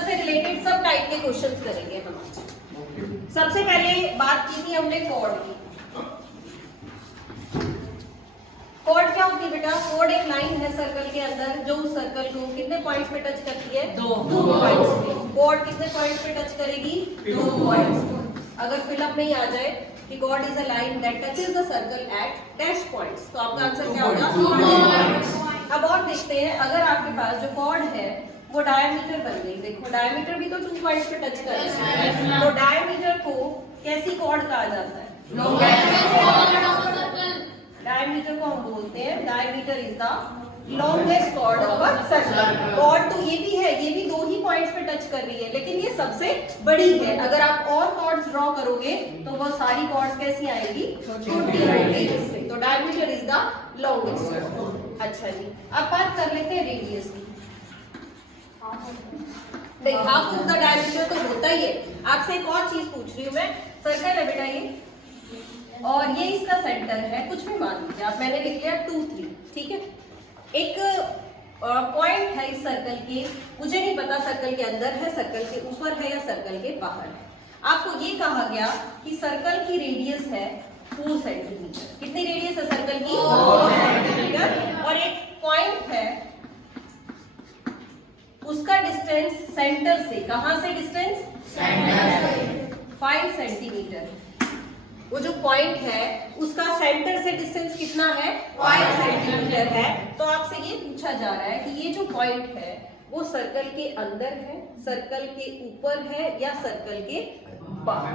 Circle से related सब type के क्वेश्चंस करेंगे हम। सबसे पहले बात की थी हमने कॉर्ड की। कॉर्ड क्या होती है बेटा? कॉर्ड एक लाइन है सर्कल के अंदर जो उस सर्कल को कितने पॉइंट्स पे टच करती है? 2 पॉइंट्स पे। कॉर्ड कितने पॉइंट्स पे टच करेगी? 2 पॉइंट्स। अगर फिलअप में ही आ जाए कि chord is a line that touches the circle at dash points, तो आपका आंसर क्या होगा? 2 पॉइंट्स। अब और देखते हैं, अगर आपके पास जो कॉर्ड है वो डायमीटर बन गई। देखो डायमीटर भी तो 2 पॉइंट्स पे टच कर रहा है, तो डायमीटर को कैसी कॉर्ड कहा जाता है? डायमीटर को हम बोलते हैं, diameter is the longest chord of a circle. Chord तो ये भी है, ये भी 2 ही पॉइंट्स पे टच कर रही है, लेकिन ये सबसे बड़ी है। अगर आप और कॉर्ड्स ड्रॉ करोगे तो वो सारी कॉर्ड्स कैसी आएगी? छोटी आएगी। तो डायमीटर इज द लॉन्गेस्ट। अच्छा जी, अब बात कर लेते हैं रेडियस की। नहीं, हाफ ऑफ द डायमीटर तो होता ही है। आपसे एक और चीज पूछ रही हूँ मैं। सर्कल है बेटा ये, और ये इसका सेंटर है, कुछ भी मान लीजिए आप, मैंने लिख लिया 2, 3, ठीक है। एक पॉइंट है इस सर्कल के, मुझे नहीं पता सर्कल के अंदर है, सर्कल के ऊपर है या सर्कल के बाहर है। आपको ये कहा गया कि सर्कल की रेडियस है 4 सेंटीमीटर। कितनी रेडियस है सर्कल की? 4 सेंटीमीटर। और एक पॉइंट है, उसका डिस्टेंस सेंटर से, कहां से डिस्टेंस? सेंटर से 5 सेंटीमीटर। वो जो पॉइंट है उसका सेंटर से डिस्टेंस कितना है? 5 सेंटीमीटर है। तो आपसे ये पूछा जा रहा है कि ये जो पॉइंट है वो सर्कल के अंदर है, सर्कल के ऊपर है या सर्कल के बाहर?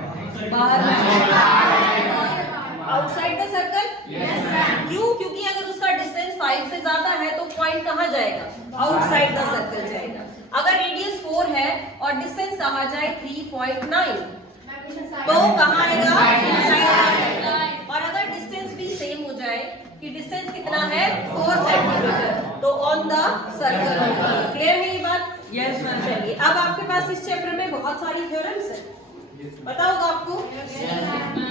Outside the circle? क्यों? क्योंकि अगर उसका डिस्टेंस 5 से ज्यादा है तो पॉइंट कहाँ जाएगा? आउटसाइड द सर्कल जाएगा। अगर रेडियस 4 है और डिस्टेंस कहा जाए 3.9 तो कहाँ आएगा? और अगर डिस्टेंस भी सेम हो जाए कि डिस्टेंस कितना है? 4 सेंटीमीटर, तो ऑन द सर्कल। क्लियर है ये बात? Yes ma'am. चलिए, अब आपके पास इस चैप्टर में बहुत सारी थ्योरम्स है, पता होगा आपको।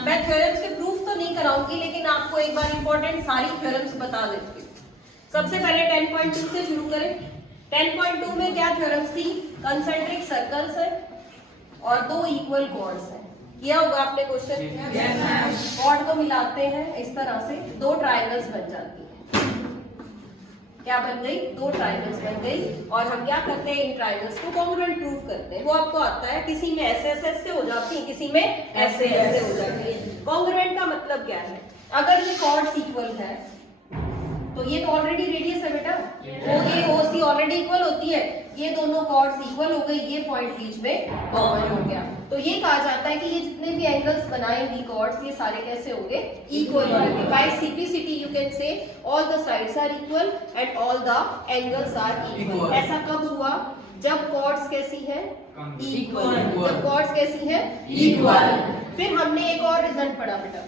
मैं थ्योरम्स के प्रूफ तो नहीं कराऊंगी, लेकिन आपको एक बार इंपॉर्टेंट सारी थ्योरम्स बता देती हूँ। सबसे पहले 10.2 से शुरू करें। 10.2 में क्या थ्योरम्स थी? कंसेंट्रिक सर्कल्स है और 2 इक्वल कॉर्ड्स है। किया होगा आपने क्वेश्चन। कॉर्ड को मिलाते हैं इस तरह से, 2 ट्रायंगल्स बन जाती है। क्या बन गई? 2 ट्रायंगल्स बन गई। और हम क्या करते हैं? इन ट्रायंगल्स को कॉन्ग्रुएंट प्रूव करते हैं। वो आपको आता है, किसी में ऐसे ऐसे हो जाती है, किसी में ऐसे ऐसे हो जाती है। कॉन्ग्रुएंट का मतलब क्या है? अगर ये कॉर्ड्स इक्वल है तो ये तो ऑलरेडी रेडियस है बेटा, OA OC ऑलरेडी इक्वल होती है, ये दोनों कॉर्ड्स इक्वल हो गई, ये पॉइंट बीच में कॉमन हो गया। तो ये कहा जाता है कि ये जितने भी एंगल्स बनाएंगी कॉर्ड्स, ये सारे कैसे होंगे? इक्वल होंगे। By simplicity you can say all the sides are equal and all the angles are equal. ऐसा कब हुआ? जब कॉर्ड्स कैसी है? इक्वल। जब कॉर्ड्स कैसी है? इक्वल। फिर हमने एक और रिजल्ट पढ़ा बेटा,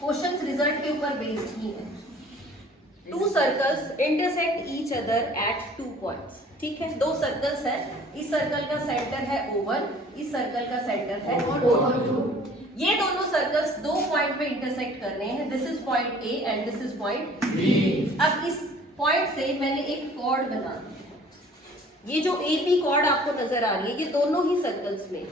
क्वेश्चंस रिजल्ट के ऊपर बेस्ड ही है। 2 circles intersect each other at 2 points. ठीक है, 2 सर्कल्स है, इस सर्कल का सेंटर है O1, इस सर्कल का सेंटर है O2। ये दोनों सर्कल्स 2 पॉइंट पे इंटरसेक्ट कर रहे हैं। This is point A and this is point B। अब इस पॉइंट से मैंने एक कॉर्ड बना दी। ये जो AP कॉर्ड आपको नजर आ रही है, ये दोनों ही सर्कल्स में,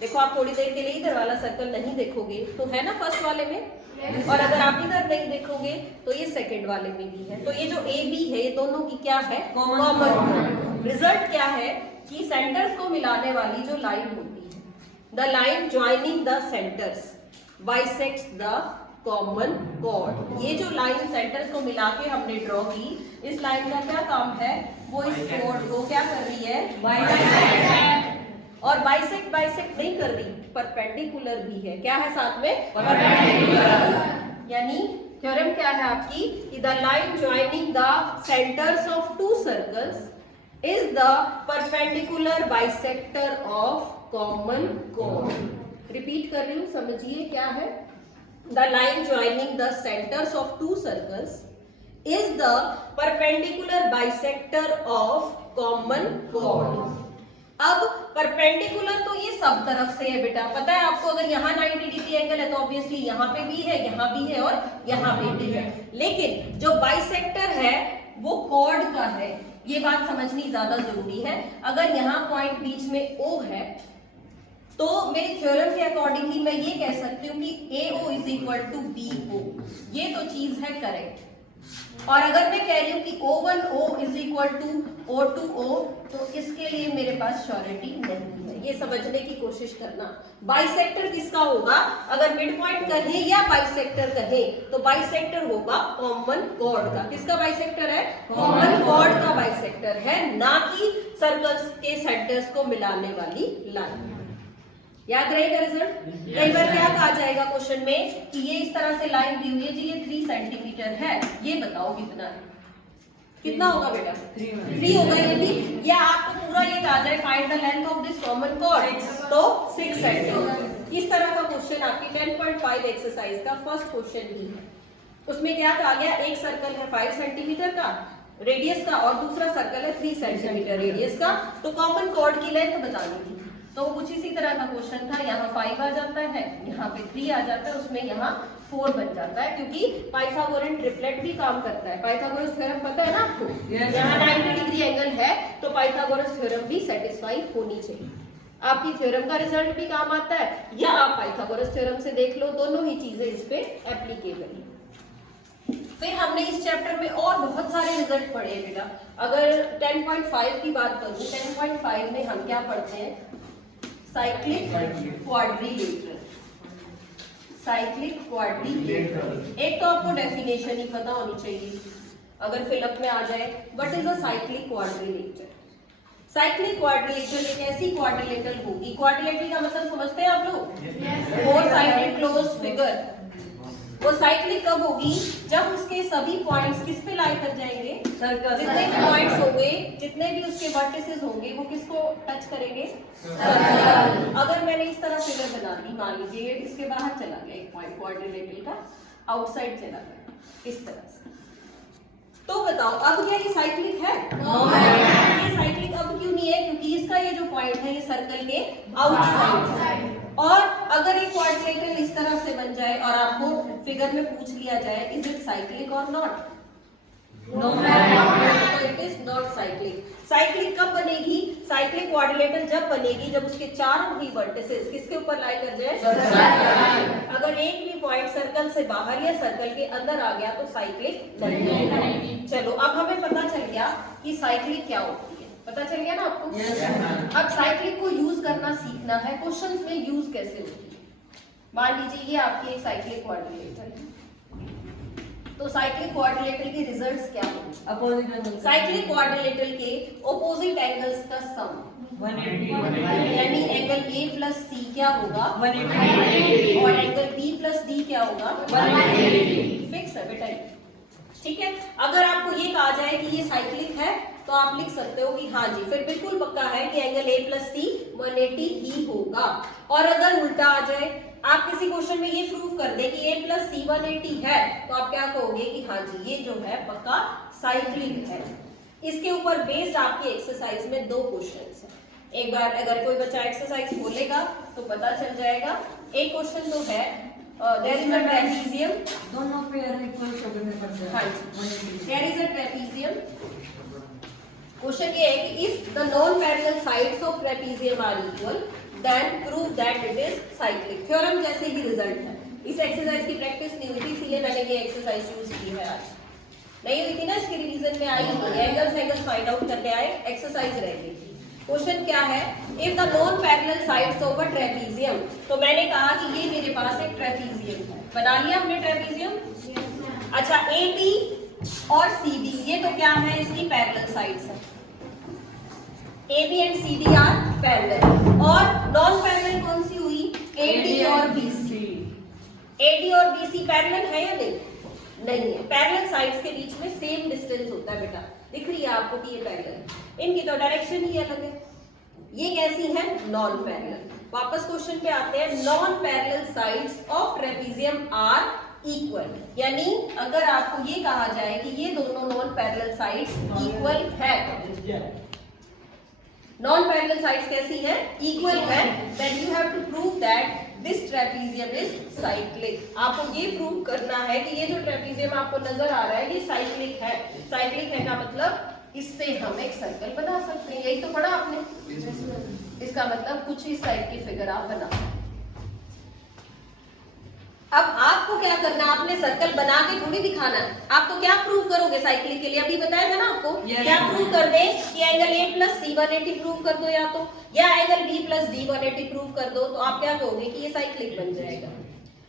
देखो आप थोड़ी देर के लिए इधर वाला सर्कल नहीं देखोगे तो है ना फर्स्ट वाले में, और अगर आप इधर नहीं देखोगे तो ये सेकंड वाले में भी है। तो ये जो AB है, ये दोनों की क्या है? कॉमन। रिजल्ट क्या है कि सेंटर्स को मिलाने वाली जो लाइन होती है, the line joining the centres bisects the common chord. ये जो लाइन सेंटर्स को मिला के हमने ड्रॉ की, इस लाइन का क्या काम है? वो इस कॉर्ड को क्या कर रही है? बाइसेक्ट। और बाइसेक्ट नहीं कर रही, परपेंडिकुलर भी है। क्या है साथ में? परपेंडिकुलर। यानी थ्योरम क्या है आपकी कि the line joining the centres of 2 circles is the perpendicular bisector of common chord. Repeat कर रही हूं, समझिए क्या है। The line joining the centres of 2 circles is the perpendicular bisector of common chord. अब परपेंडिकुलर तो ये सब तरफ से है बेटा, पता है आपको। अगर यहाँ 90 डिग्री एंगल है तो ऑब्वियसली यहाँ पे भी है, यहाँ भी है और यहाँ पे भी है। लेकिन जो बाइसेक्टर है वो कॉर्ड का है, ये बात समझनी ज्यादा जरूरी है। अगर यहाँ पॉइंट बीच में O है तो मेरे थ्योरम के अकॉर्डिंगली मैं ये कह सकती हूँ कि AO is equal to BO, ये तो चीज है करेक्ट। और अगर मैं कह रही हूँ कि O1O is equal to O2O, तो इसके लिए मेरे पास श्योरिटी नहीं है। ये समझने की कोशिश करना। बाइसेक्टर किसका होगा? अगर मिड पॉइंट कहे या बाइसेक्टर कहे तो बाइसेक्टर होगा कॉमन कॉर्ड का। किसका बाइसेक्टर है? कॉमन कॉर्ड का बाइसेक्टर है, ना कि सर्कल्स के सेंटर्स को मिलाने वाली लाइन। याद रहेगा रिजल्ट? कई बार क्या कहा जाएगा क्वेश्चन में कि ये इस तरह से लाइन दी हुई है जी, ये 3 सेंटीमीटर है, ये बताओ कितना है? कितना होगा बेटा? 3 होगा। ये भी या आपको पूरा ये कहा जाए find the length of this common chord, तो 6 सेंटीमीटर। इस तरह का क्वेश्चन आपकी 10.5 एक्सरसाइज का फर्स्ट क्वेश्चन ही है। उसमें क्या कहा गया? एक सर्कल है 5 सेंटीमीटर का रेडियस का और दूसरा सर्कल है 3 सेंटीमीटर रेडियस का, तो कॉमन कॉर्ड की लेंथ बतानी थी। तो कुछ इसी तरह का क्वेश्चन था। यहाँ 5 आ जाता है, यहाँ पे 3 आ जाता है, उसमें यहाँ 4 बन जाता है, क्योंकि पाइथागोरन ट्रिपलेट भी काम करता है। पाइथागोरस थ्योरम पता है ना आपको? यहाँ 90 डिग्री एंगल है तो पाइथागोरस थ्योरम भी सेटिस्फाई होनी चाहिए। आपकी थ्योरम का रिजल्ट भी काम आता है या आप पाइथागोरस थ्योरम से देख लो, दोनों ही चीजें इस पे एप्लीकेबल है। फिर हमने इस चैप्टर में और बहुत सारे रिजल्ट पढ़े हैं बेटा। अगर 10.5 की बात करूं, 10.5 में हम क्या पढ़ते हैं? Cyclic quadrilateral. साइक्लिक क्वाड्रिलेटरल, एक तो आपको डेफिनेशन ही पता होनी चाहिए अगर फिलअप में आ जाए। What is a cyclic quadrilateral? Cyclic quadrilateral एक ऐसी क्वाड्रिलेटरल होगी, क्वाड्रिलेटरल का मतलब समझते हैं आप लोग? 4 साइडेड क्लोज फिगर। वो साइक्लिक कब होगी? जब उसके सभी पॉइंट्स किस पे लाई कर जाएंगे? सर्कल। जितने भी पॉइंट्स होंगे, जितने भी उसके वर्टिसेस होंगे, वो किसको टच करेंगे? सर्कल। अगर मैंने इस तरह फिगर बना दी, मान लीजिए इसके बाहर चला गया एक पॉइंट क्वाड्रिलेटरल का, आउटसाइड चला गया इस तरह से, तो बताओ अब क्या ये साइक्लिक है? ये साइक्लिक अब क्यों नहीं है? क्योंकि इसका ये जो पॉइंट है ये सर्कल के आउटसाइड। और अगर ये क्वाड्रिलेटरल इस तरह से बन जाए और आपको फिगर में पूछ लिया जाए इज इट साइक्लिक और not? No, it is not cyclic. Cyclic कब बनेगी? साइक्लिक क्वाड्रिलेटरल जब बनेगी जब उसके चारों ही वर्टिसेस किसके ऊपर लाई कर जाए? सर्कल। अगर एक भी पॉइंट सर्कल से बाहर या सर्कल के अंदर आ गया तो साइक्लिक नहीं है। चलो अब हमें पता चल गया कि साइक्लिक क्या होती है, पता चल गया ना आपको? अब साइक्लिक को यूज करना सीखना है। क्वेश्चंस में यूज कैसे होती है? मान लीजिए ये आपकी एक साइक्लिक क्वाड्रिलेटरल है, तो साइक्लिक क्वाड्रिलेटरल के रिजल्ट्स क्या होंगे? Opposite angle. साइक्लिक क्वाड्रिलेटरल के ऑपोजिट एंगल्स का सम 180, यानी एंगल A प्लस C क्या होगा? 180, और एंगल B प्लस D क्या होगा? 180। फिक्स है बेटा, ठीक है। अगर आपको ये कहा जाए कि ये साइक्लिक है तो आप लिख सकते हो कि हाँ जी, फिर बिल्कुल पक्का है कि एंगल A प्लस C 180 ही होगा। और अगर उल्टा आ जाए, आप किसी क्वेश्चन में ये प्रूव कर दे कि A प्लस C 180 है, तो आप क्या कहोगे कि हाँ जी ये जो है पक्का साइक्लिक है। इसके ऊपर बेस्ड आपकी एक्सरसाइज में 2 क्वेश्चंस हैं। एक बार अगर कोई बच्चा एक्सरसाइज खोलेगा तो पता चल जाएगा। एक क्वेश्चन तो है देयर इज अ ट्रेपीजियम, दोनों पेयर इक्वल करने पड़ते हैं। हाँ जी, there is a trapezium. Question ये है कि if the non parallel sides of trapezium are equal then prove that it is cyclic. Theorem जैसे ही रिजल्ट है। इस एक्सरसाइज की प्रैक्टिस नहीं हुई थी इसीलिए मैंने ये एक्सरसाइज यूज की है। आज नहीं हुई थी ना, इसके रिवीजन में आई थी, एंगल्स फाइंड आउट करने आए, एक्सरसाइज रह गई थी। क्वेश्चन क्या है? If the non parallel sides of a trapezium, तो मैंने कहा कि ये मेरे पास एक ट्रेपीजियम है, बना लिया हमने ट्रेपीजियम। अच्छा AB और CD ये तो क्या है? इसकी पैरेलल साइड्स है। AB and CD are parallel. और नॉन पैरेलल कौन सी हुई? AD और BC। AD और BC पैरेलल है या नहीं? नहीं है। पैरेलल साइड्स के बीच में सेम डिस्टेंस होता है बेटा, दिख रही है आपको कि ये पैरेलल है, इनकी तो डायरेक्शन ही अलग है। ये कैसी है? Non parallel. वापस क्वेश्चन पे आते हैं। Non parallel sides of trapezium are equal, यानी अगर आपको ये कहा जाए कि ये दोनों नॉन पैरेलल साइड्स इक्वल है, नॉन पैरेलल साइड्स कैसी है? इक्वल है, then you have to prove that this trapezium is cyclic. आपको ये प्रूव करना है कि ये जो ट्रेपीजियम आपको नजर आ रहा है ये साइक्लिक है। साइक्लिक है का मतलब इससे हम एक सर्कल बना सकते हैं। यही तो पढ़ा आपने। इसका मतलब कुछ इस टाइप की फिगर आप बना। अब आपको क्या करना है, आपने सर्कल बना के थोड़ी दिखाना है। आप तो क्या प्रूव करोगे साइक्लिक के लिए, अभी बताया था ना आपको। क्या प्रूव कर दे कि angle A plus C 180 prove कर दो, या angle B plus D 180 prove कर दो, तो आप क्या कहोगे कि ये साइक्लिक बन जाएगा।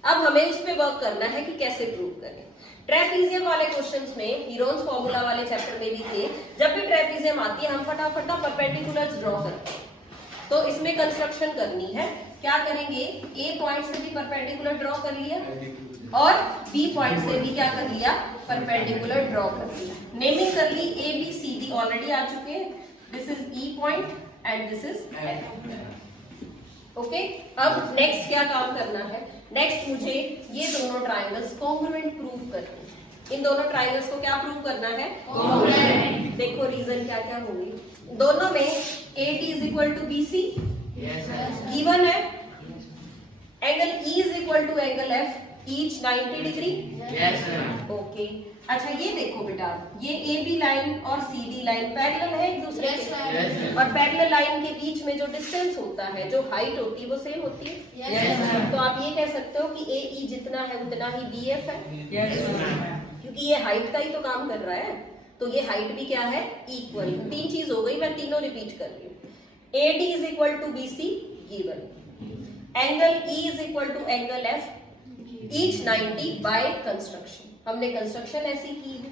अब हमें उस पे वर्क करना है कि कैसे प्रूव करें। ट्रेपीजियम वाले क्वेश्चंस में, हीरोन्स फॉर्मूला वाले चैप्टर में भी थे, जब भी ट्रेपीजियम आती है हम फटाफट परपेंडिकुलर्स ड्रॉ करते हैं। तो इसमें कंस्ट्रक्शन करनी है, क्या करेंगे, A पॉइंट से भी परपेंडिकुलर ड्रॉ कर लिया और B पॉइंट से भी क्या कर लिया, परपेंडिकुलर ड्रॉ कर लिया। नेमिंग कर ली, A B C D already आ चुके हैं। This is E point and this is F। Okay, अब नेक्स्ट क्या काम करना है, नेक्स्ट मुझे ये दोनों ट्राइंगल्स कॉन्ग्रुएंट प्रूव करने हैं। इन दोनों ट्राइंगल्स को क्या प्रूव करना है, कॉन्ग्रुएंट। देखो रीजन क्या क्या होंगे, दोनों में AD is equal to BC given है, angle E is equal to angle F, each 90 डिग्री। ओके, अच्छा ये देखो बेटा, ये AB लाइन और CD लाइन पैरेलल है एक दूसरे के, और पैरेलल लाइन के बीच में जो डिस्टेंस होता है, जो हाइट होती है, वो सेम होती है। तो आप ये कह सकते हो कि AE जितना है उतना ही BF है, क्योंकि ये हाइट का ही तो काम कर रहा है। तो ये हाइट भी क्या है, इक्वल। तीन चीज हो गई, मैं तीनों रिपीट कर रही हूँ। AD is equal to BC given, angle E is equal to angle F, each 90 by construction. हमने कंस्ट्रक्शन ऐसी की है।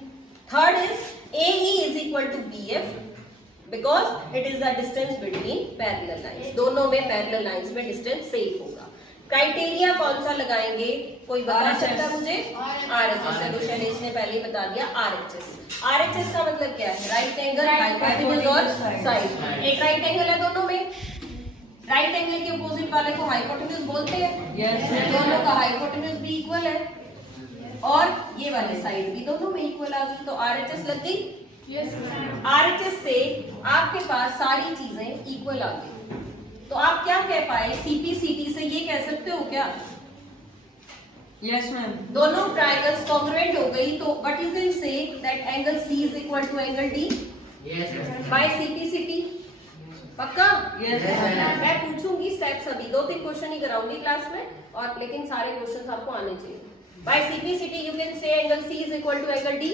Third is AE is equal to BF because it is the distance between parallel lines. दोनों में parallel lines में distance same होगा। Criteria कौन सा लगाएंगे, कोई बता सकता है मुझे? RHS। चलो शैलेश ने पहले ही बता दिया, RHS। RHS का मतलब क्या है, राइट एंगल, हाइपोटेन्यूज और साइड। एक राइट एंगल है दोनों में, राइट एंगल के अपोजिट वाले को हाइपोटेन्यूज बोलते हैं। दोनों का हाइपोटेन्यूज भी इक्वल है, और ये वाले साइड भी दोनों में इक्वल आ गई, तो RHS लग गई। RHS से आपके पास सारी चीजें इक्वल आ गई। तो आप क्या कह पाए, CPCT से ये कह सकते हो क्या, यस मैम, दोनों ट्रायंगल्स कॉन्ग्रुएंट हो गई, तो what you can say that angle C is equal to angle D by CPCT। पक्का? मैं पूछूंगी स्टेप्स, अभी 2-3 क्वेश्चन ही कराऊंगी क्लास में, और लेकिन सारे क्वेश्चंस आपको आने चाहिए। By CPCT you can say angle C is equal to angle D।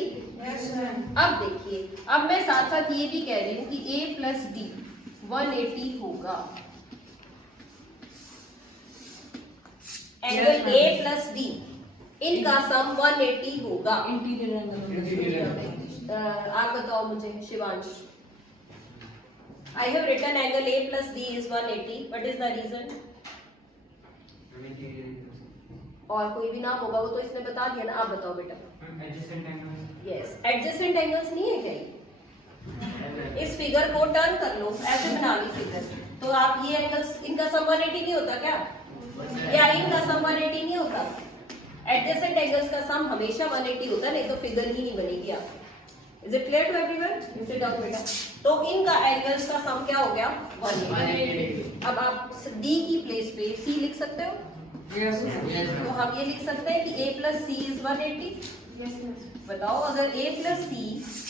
अब देखिए, अब मैं साथ साथ ये भी कह रही हूँ कि A प्लस D 180 होगा, एंगल A प्लस D इनका सम 180 होगा। Interior angle. आप बताओ मुझे Shivansh, I have written angle A plus D is 180. What is the reason? और कोई भी नाम होगा वो तो इसने बता दिया ना, आप बताओ बेटा। Yes, adjacent angles नहीं है क्या ये? इस फिगर को टर्न कर लो, ऐसे बना ली फिगर, तो आप ये एंगल्स, इनका सम 180 नहीं होता क्या, या इनका सम 180 नहीं होता? एडजेसेंट एंगल्स का सम हमेशा 180 होता है, नहीं तो फिगर ही नहीं बनेगी आपकी। Is it clear to everyone? Sit down बेटा। तो इनका एंगल्स का सम क्या हो गया, 180। अब आप D की प्लेस पे C लिख सकते हो? यस। तो हम ये लिख सकते हैं कि A प्लस C इज 180। बताओ, अगर A प्लस C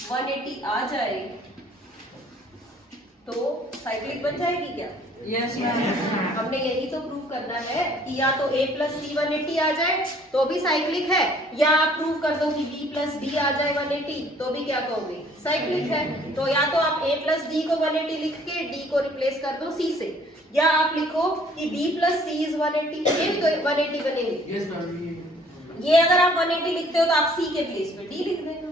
180 आ जाए तो साइक्लिक बन जाएगी क्या? यस। हमने यही तो प्रूव करना है कि या तो A प्लस C 180 आ जाए तो भी साइक्लिक है, या आप प्रूव कर दो कि B प्लस D आ जाए 180 तो भी क्या कहोगे, साइक्लिक है। तो या तो आप A प्लस D को 180 लिख के D को रिप्लेस कर दो C से, या आप लिखो कि B प्लस C इज 180, ये भी तो 180 बनेंगे। ये अगर आप 180 लिखते हो तो आप C के प्लेस पे D लिख देना,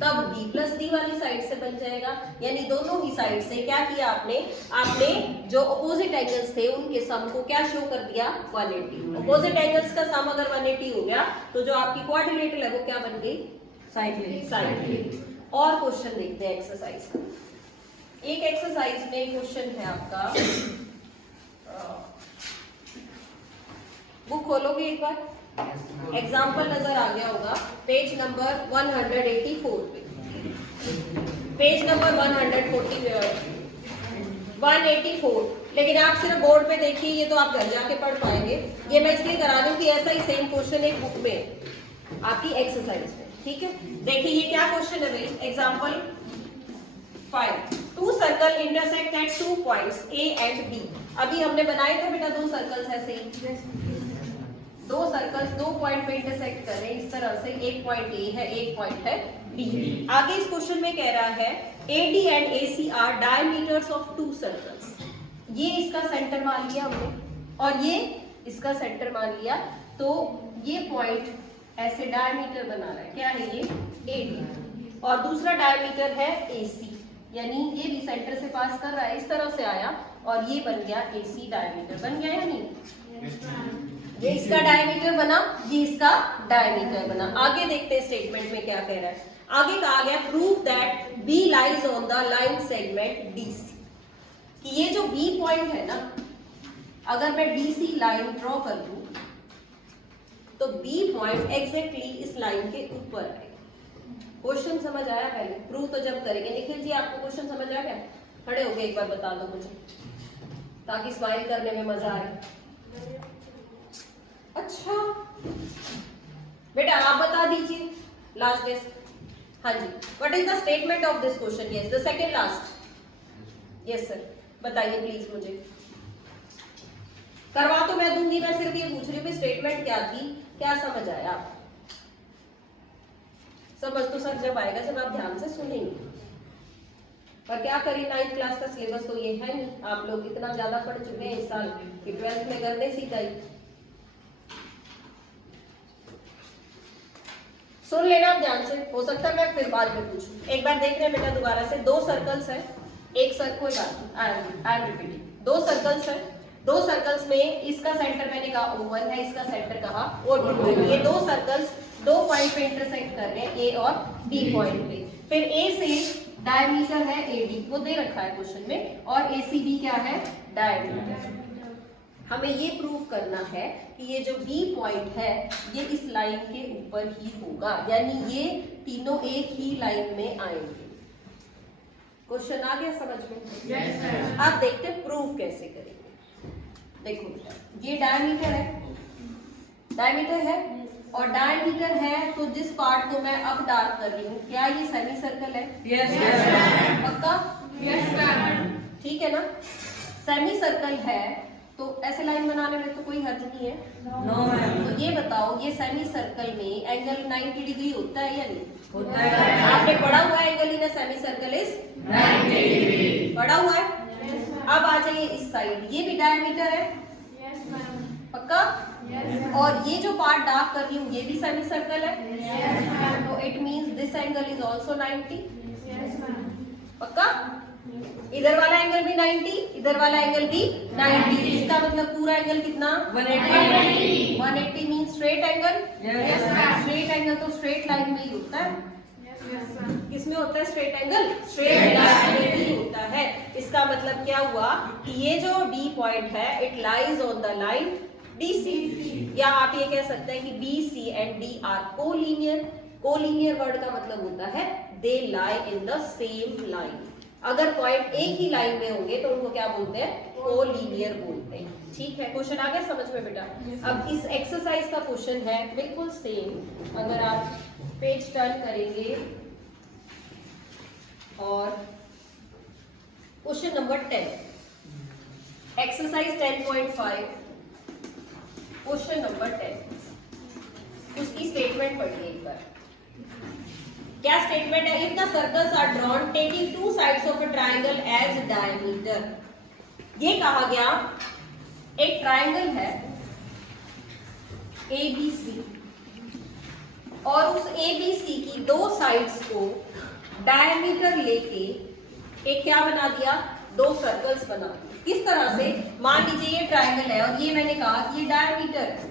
तब B प्लस D वाली साइड से बन जाएगा। यानी दोनों ही साइड से क्या किया आपने, आपने जो अपोजिट एंगल्स थे उनके सम को क्या शो कर दिया, 180। अपोजिट एंगल्स का सम अगर 180 हो गया तो जो आपकी क्वाड्रिलेटरल है वो क्या बन गई, साइक्लिक। साइक्लिक। और क्वेश्चन देखते हैं एक्सरसाइज का। एक एक्सरसाइज में क्वेश्चन है आपका, बुक खोलोगे एक बार, एग्जाम्पल नजर आ गया होगा, पेज नंबर 184 पे, पेज नंबर 184। लेकिन आप सिर्फ बोर्ड पे देखिए, ये तो आप घर जाके पढ़ पाएंगे। ये मैं इसलिए करा रही हूँ कि ऐसा ही सेम क्वेश्चन एक बुक में आपकी एक्सरसाइज में, ठीक है। देखिए ये क्या क्वेश्चन है भाई, example 5 two circle intersect at 2 points A and B। अभी हमने बनाए थे बेटा दो सर्कल्स ऐसे ही, दो सर्कल्स 2 पॉइंट पे इंटरसेक्ट कर रहे हैं इस तरह से, एक पॉइंट A है एक पॉइंट है B। आगे इस क्वेश्चन में कह रहा है AD and AC are diameters of 2 circles. ये इसका सेंटर मान लिया हमने और ये इसका सेंटर मान लिया, तो ये पॉइंट ऐसे डायमीटर बना रहा है, क्या है ये AD, और दूसरा डायमीटर है AC, यानी ये भी सेंटर से पास कर रहा है, इस तरह से आया और ये बन गया AC डायमीटर। बन गया या नहीं? ये इसका डायमीटर बना, ये इसका डायमीटर बना। आगे देखते हैं स्टेटमेंट में क्या कह रहा है। आगे कहा गया prove that B lies on the line segment DC, कि ये जो B पॉइंट है ना, अगर मैं DC लाइन ड्रॉ कर दूं तो B पॉइंट एग्जैक्टली इस लाइन के ऊपर है। क्वेश्चन समझ आया? पहले प्रूव तो जब करेंगे। निखिल जी आपको क्वेश्चन समझ आया क्या? खड़े होके एक बार बता दो मुझे, ताकि स्माइल करने में मजा आए। अच्छा बेटा आप बता दीजिए लास्ट डेस्क। हाँ जी, what is the statement of this question? Yes, the second last. Yes sir, बताइए प्लीज मुझे। करवा तो मैं दूंगी, मैं सिर्फ ये पूछ रही हूँ स्टेटमेंट क्या थी, क्या समझ आया? समझ तो सर जब आएगा जब आप ध्यान से सुनेंगे, पर क्या करें, 9th क्लास का सिलेबस तो ये है नहीं। आप लोग इतना ज्यादा पढ़ चुके हैं इस साल कि 12th में करने सीखा ही। सुन लेना आप ध्यान से, हो सकता है मैं फिर बाद में पूछूं। एक बार देख रहे हैं बेटा दोबारा से, दो सर्कल्स है, एक सर्कल, कोई बात नहीं, आई एम रिपीटिंग, दो सर्कल्स है, दो सर्कल्स में इसका सेंटर मैंने कहा O1 है, इसका सेंटर कहा O2 है। ये दो सर्कल्स 2 पॉइंट पे इंटरसेक्ट कर रहे हैं, A और B पॉइंट पे। फिर A से डायमीटर है AD, वो दे रखा है क्वेश्चन में, और ACB क्या है? डायमीटर। हमें ये प्रूव करना है कि ये जो B पॉइंट है ये इस लाइन के ऊपर ही होगा, यानी ये तीनों एक ही लाइन में आएंगे। क्वेश्चन आ गया समझ में? yes, sir. आप देखते हैं प्रूव कैसे करेंगे। देखो बेटा, ये डायमीटर है, डायमीटर है, और डायमीटर है तो जिस पार्ट को मैं अब डार्क कर रही हूँ, क्या ये सेमी सर्कल है? Yes, sir. पक्का? Yes, sir. ठीक है ना? सेमी सर्कल है तो ऐसे लाइन बनाने में तो कोई हर्ज नहीं है। No, ma'am. तो ये बताओ, ये सेमी सर्कल में एंगल 90 डिग्री होता है या नहीं होता है। आपने पढ़ा हुआ है angle in semi circle is 90 degree. पढ़ा हुआ है। अब आ जाइए इस साइड, ये भी डायमीटर है, पक्का? और ये जो पार्ट डार्क कर रही हूँ ये भी सेमी सर्कल है, तो it means this angle is also 90, पक्का? इधर वाला एंगल भी 90, इधर वाला एंगल भी 90। इसका मतलब पूरा एंगल कितना? 180। 180 means straight angle. Yes, sir. Straight angle तो स्ट्रेट लाइन में ही होता है। किसमें होता है स्ट्रेट एंगल? स्ट्रेट लाइन में ही होता है। इसका मतलब क्या हुआ कि ये जो D पॉइंट है it lies on the line DC, या आप ये कह सकते हैं कि BC and D are collinear. Collinear word का मतलब होता है they lie in the same line. अगर पॉइंट एक ही लाइन में होंगे तो उनको क्या बोलते हैं? कोलिनियर बोलते हैं। ठीक है, क्वेश्चन आ गया समझ में बेटा? अब इस एक्सरसाइज का क्वेश्चन है बिल्कुल सेम। अगर आप पेज टर्न करेंगे और question number 10, exercise 10.5, question number 10, उसकी स्टेटमेंट पढ़िए एक बार। क्या स्टेटमेंट है? If the circles are drawn taking 2 sides of a triangle as diameter. ये कहा गया एक ट्रायंगल है ABC, और उस ABC की 2 साइड्स को डायमीटर लेके एक क्या बना दिया? 2 सर्कल्स बना दिए। किस तरह से? मान लीजिए ये ट्रायंगल है और ये मैंने कहा कि ये डायमीटर है,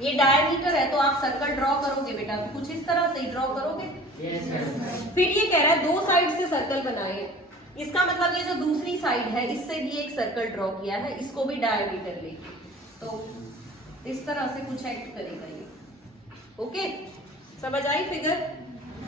ये डायमीटर है, तो आप सर्कल ड्रॉ करोगे बेटा तो कुछ इस तरह से ही ड्रॉ करोगे। फिर ये कह रहा है 2 साइड से सर्कल बनाए, इसका मतलब ये जो दूसरी साइड है इससे भी एक सर्कल ड्रॉ किया है, इसको भी डायमीटर लेके, तो इस तरह से कुछ एक्ट करेगा ये। ओके, समझ आई फिगर?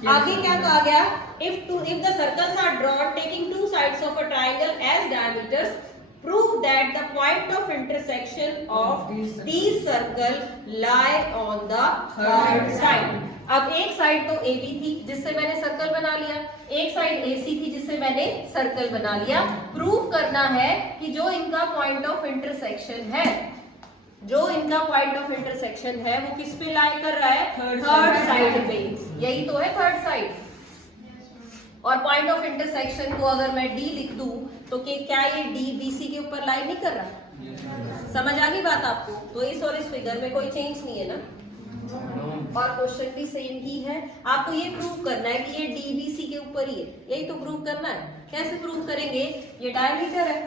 आगे क्या कहा गया? If the circles are drawn taking 2 sides of a triangle as diameters, prove that the point of intersection of these circle lie on the third side। अब एक साइड तो AB थी जिससे मैंने सर्कल बना लिया, एक साइड AC थी जिससे मैंने सर्कल बना लिया। प्रूव करना है कि जो इनका पॉइंट ऑफ इंटरसेक्शन है, जो इनका पॉइंट ऑफ इंटरसेक्शन है वो किस पे लाई कर रहा है? थर्ड साइड पे। यही तो है थर्ड साइड। और पॉइंट ऑफ इंटरसेक्शन को अगर मैं D लिख दूं तो क्या ये D BC के ऊपर लाई नहीं कर रहा? समझ आ गई बात आपको? तो इस और इस फिगर में कोई चेंज नहीं है ना, और क्वेश्चन भी सेम ही है। आपको ये प्रूव करना है कि ये DBC के ऊपर ही है, यही तो प्रूव करना है। कैसे प्रूव करेंगे? ये डायमीटर है,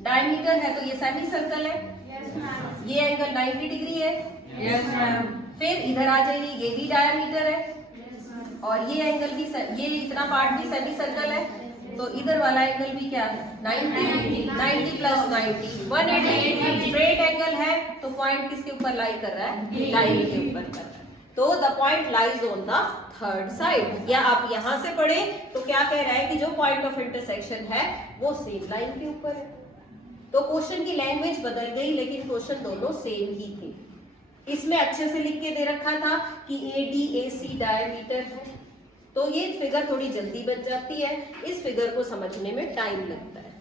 डायमीटर है तो ये सेमी सर्कल है, ये एंगल 90 डिग्री है। फिर इधर आ जाइए, ये भी डायमीटर है और ये एंगल भी, ये इतना पार्ट भी सेमी सर्कल है, तो इधर वाला एंगल भी क्या है? 90 प्लस 90 180 स्ट्रेट एंगल है। तो पॉइंट किसके ऊपर लाई कर रहा है? लाइन के ऊपर कर रहा है। तो the point lies on the third side. या आप यहां से पढ़े तो क्या कह रहा है कि जो पॉइंट ऑफ इंटरसेक्शन है वो सेम लाइन के ऊपर है। तो क्वेश्चन की लैंग्वेज बदल गई लेकिन क्वेश्चन दोनों सेम ही थे। इसमें अच्छे से लिख के दे रखा था कि ADAC डायमीटर है, तो ये फिगर थोड़ी जल्दी बन जाती है। इस फिगर को समझने में टाइम लगता है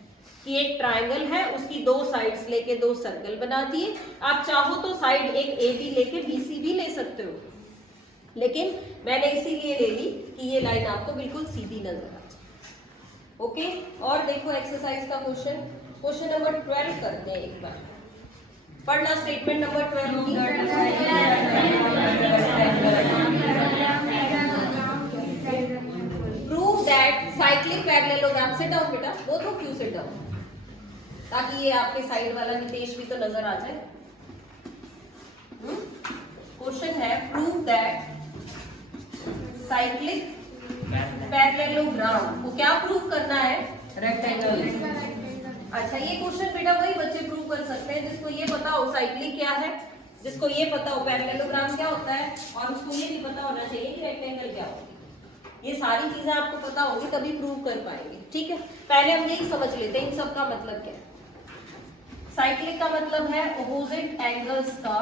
कि एक ट्रायंगल है, उसकी दो साइड्स लेके दो सर्कल बना दिए। आप चाहो तो साइड एक AB लेके BC भी ले सकते हो, लेकिन मैंने इसीलिए ले ली कि ये लाइन आपको बिल्कुल सीधी नजर आ जाए। ओके, और देखो एक्सरसाइज का क्वेश्चन नंबर 12 करते हैं एक बार। पढ़ना स्टेटमेंट नंबर 12 की। Prove that cyclic parallelogram, sit down बेटा, both of you sit down, ताकि ये आपके साइड वाला नितेश भी तो नजर आ जाए। क्वेश्चन है प्रूव दैट साइक्लिक पैरेललोग्राम को क्या प्रूव करना है? रेक्टेंगल। अच्छा, ये क्वेश्चन बेटा वही बच्चे प्रूव कर सकते हैं जिसको ये पता हो साइक्लिक क्या है, जिसको ये पता हो पैरेललोग्राम क्या होता है, और उसको ये भी पता होना चाहिए कि रेक्टेंगल क्या होता है। ये सारी चीजें आपको पता होगी तभी प्रूव कर पाएंगे। ठीक है, पहले हम यही समझ लेते हैं इन सब का मतलब क्या है। साइक्लिक का मतलब है अपोजिट एंगल्स का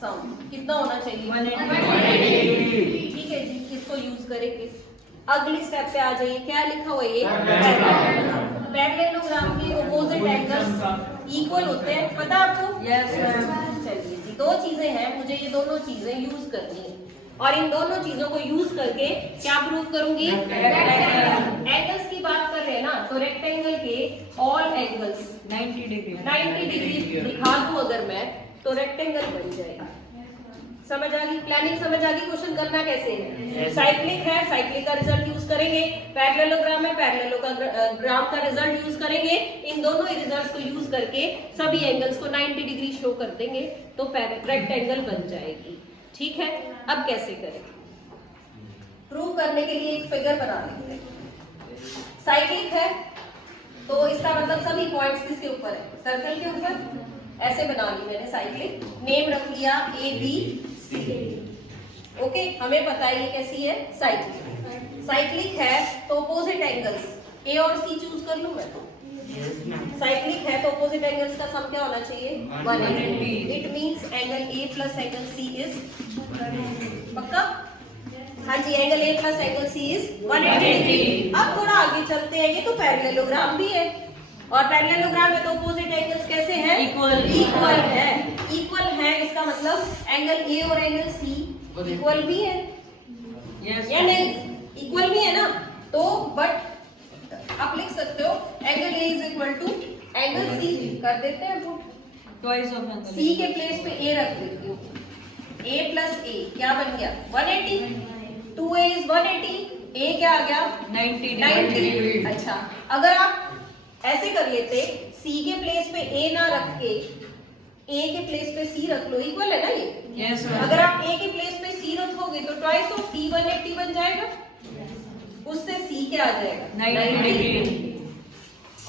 सम कितना होना चाहिए? 180। ठीक है जी, इसको यूज करेंगे। अगली स्टेप पे आ जाइए, क्या लिखा हुआ है? ये पैरेललोग्राम के अपोजिट एंगल्स इक्वल होते हैं, पता आपको? Yes ma'am. चलिए जी, दो चीजें हैं, मुझे ये दोनों चीजें यूज करनी है और इन दोनों चीजों को यूज करके क्या प्रूव करूंगी? एंगल्स की बात कर रहे हैं ना, तो रेक्टेंगल के ऑल एंगल्स 90 डिग्री दिखा दूं अगर मैं, तो रेक्टेंगल बन जाएगा। समझ आ गई? प्लानिंग समझ आ गई? क्वेश्चन करना कैसे है? साइक्लिक है, साइक्लिक का रिजल्ट यूज करेंगे। पैरेललोग्राम है, पैरेललोग्राम का रिजल्ट यूज करेंगे। इन दोनों ही रिजल्ट्स को यूज करके सभी एंगल्स को 90 डिग्री शो कर देंगे तो रेक्टेंगल बन जाएगी। ठीक है, अब कैसे करेंगे? प्रूव करने के लिए एक फिगर बना लेते हैं। साइक्लिक है तो इसका मतलब सभी पॉइंट्स किसके ऊपर है? सर्कल के ऊपर। ऐसे बना ली मैंने साइक्लिक, नेम रख लिया ABC। ओके, हमें पता है ये कैसी है? साइक्लिक। साइक्लिक है तो अपोजिट एंगल्स A और C चूज कर लूं मैं? साइक्लिक है तो अपोजिट एंगल्स का सम क्या होना चाहिए? 180। It means angle A plus angle C is पक्का? हाँ जी, angle A plus angle C is 180 degree. अब थोड़ा आगे चलते हैं, ये तो पैरेललोग्राम भी है और पैरेललोग्राम में तो अपोजिट एंगल्स कैसे हैं? इक्वल है। इक्वल है इसका मतलब एंगल A और एंगल C इक्वल भी है। yes, या नहीं? इक्वल भी है ना, तो बट आप लिख सकते हो angle A is equal to angle C। कर देते हैं put, twice of angle C के प्लेस पे A रख देती हूँ। A प्लस A क्या बन गया? 180। 2A इज 180, A क्या आ गया? 90। अच्छा, अगर आप ऐसे कर लेते, C के प्लेस पे A ना रख के A के प्लेस पे C रख लो, इक्वल है ना ये? yes, अगर आप A के प्लेस पे C रखोगे तो ट्वाइस ऑफ C 180 बन जाएगा। उससे C क्या आ जाएगा? 90।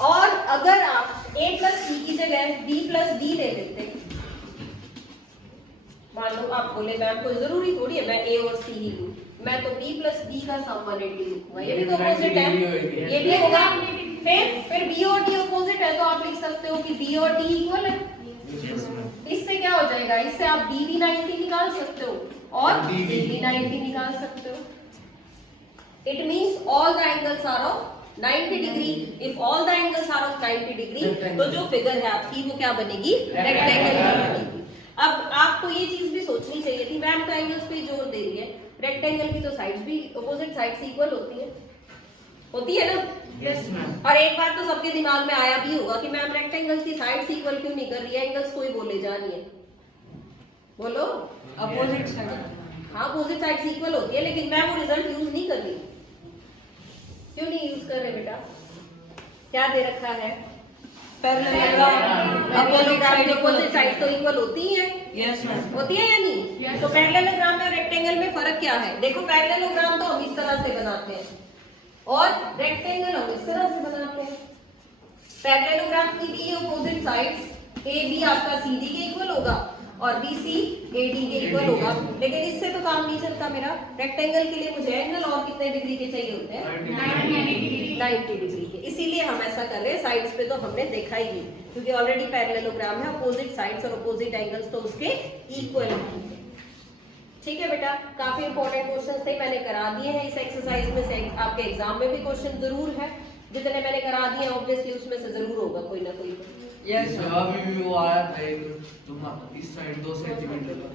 और अगर आप A प्लस C की जगह B प्लस D ले लेते, मान लो आप बोले मैम कोई जरूरी थोड़ी है मैं A और C ही लूं, मैं तो B प्लस D का सम 180 लिखूंगा, ये भी तो अपोजिट है, ये भी होगा। फिर B और D अपोजिट है तो आप लिख सकते हो कि B और D इक्वल है। इससे क्या हो जाएगा? इससे आप B भी 90 निकाल सकते हो और DD 90 निकाल सकते हो। it means all the angles are of 90 degree. If all the angles are of 90 degree, तो जो फिगर है आपकी वो क्या बनेगी? रेक्टेंगल बनेगी। अब आपको ये चीज भी सोचनी चाहिए थी, मैम तो एंगल्स पे ही जोर दे रही है, रेक्टेंगल की तो साइड्स भी अपोजिट साइड्स इक्वल होती है ना? Yes, ma'am. और एक बार तो सबके दिमाग में आया भी होगा कि मैम रेक्टेंगल की साइड्स इक्वल क्यों नहीं कर रही है, एंगल्स कोई बोले जा रही है, बोलो। Opposite side. हाँ, अपोजिट साइड्स इक्वल होती है, लेकिन मैम वो रिजल्ट यूज नहीं कर रही। क्यों नहीं यूज कर रहे बेटा? क्या दे रखा है? अपोजिट साइड तो इक्वल होती ही है। Yes, ma'am. होती है या नहीं? Yes. तो पैरेललोग्राम में रेक्टेंगल में फर्क क्या है? देखो पैरेललोग्राम तो हम इस तरह से बनाते हैं और रेक्टेंगल हम इस तरह से बनाते हैं। पैरेललोग्राम की दी अपोजिट साइड्स ए बी आपका सी डी के इक्वल होगा और बी सी ए डी के इक्वल होगा, लेकिन इससे तो काम नहीं चलता मेरा। रेक्टेंगल के लिए मुझे एंगल और कितने डिग्री के चाहिए होते हैं? 90 डिग्री के। इसीलिए हम ऐसा कर रहे हैं। साइड्स पे तो हमने देखा ही नहीं, क्योंकि ऑलरेडी पैरेललोग्राम है, अपोजिट साइड्स और अपोजिट एंगल्स तो उसके इक्वल हैं। ठीक है बेटा, काफी इंपॉर्टेंट क्वेश्चन थे, मैंने करा दिए हैं इस एक्सरसाइज में से। आपके एग्जाम में भी क्वेश्चन जरूर है, जितने मैंने करा दिए ऑब्वियसली उसमें से जरूर होगा कोई ना कोई। Yes, ma'am. अभी भी वो आया था एक, तुम इस साइड 2 सेंटीमीटर का।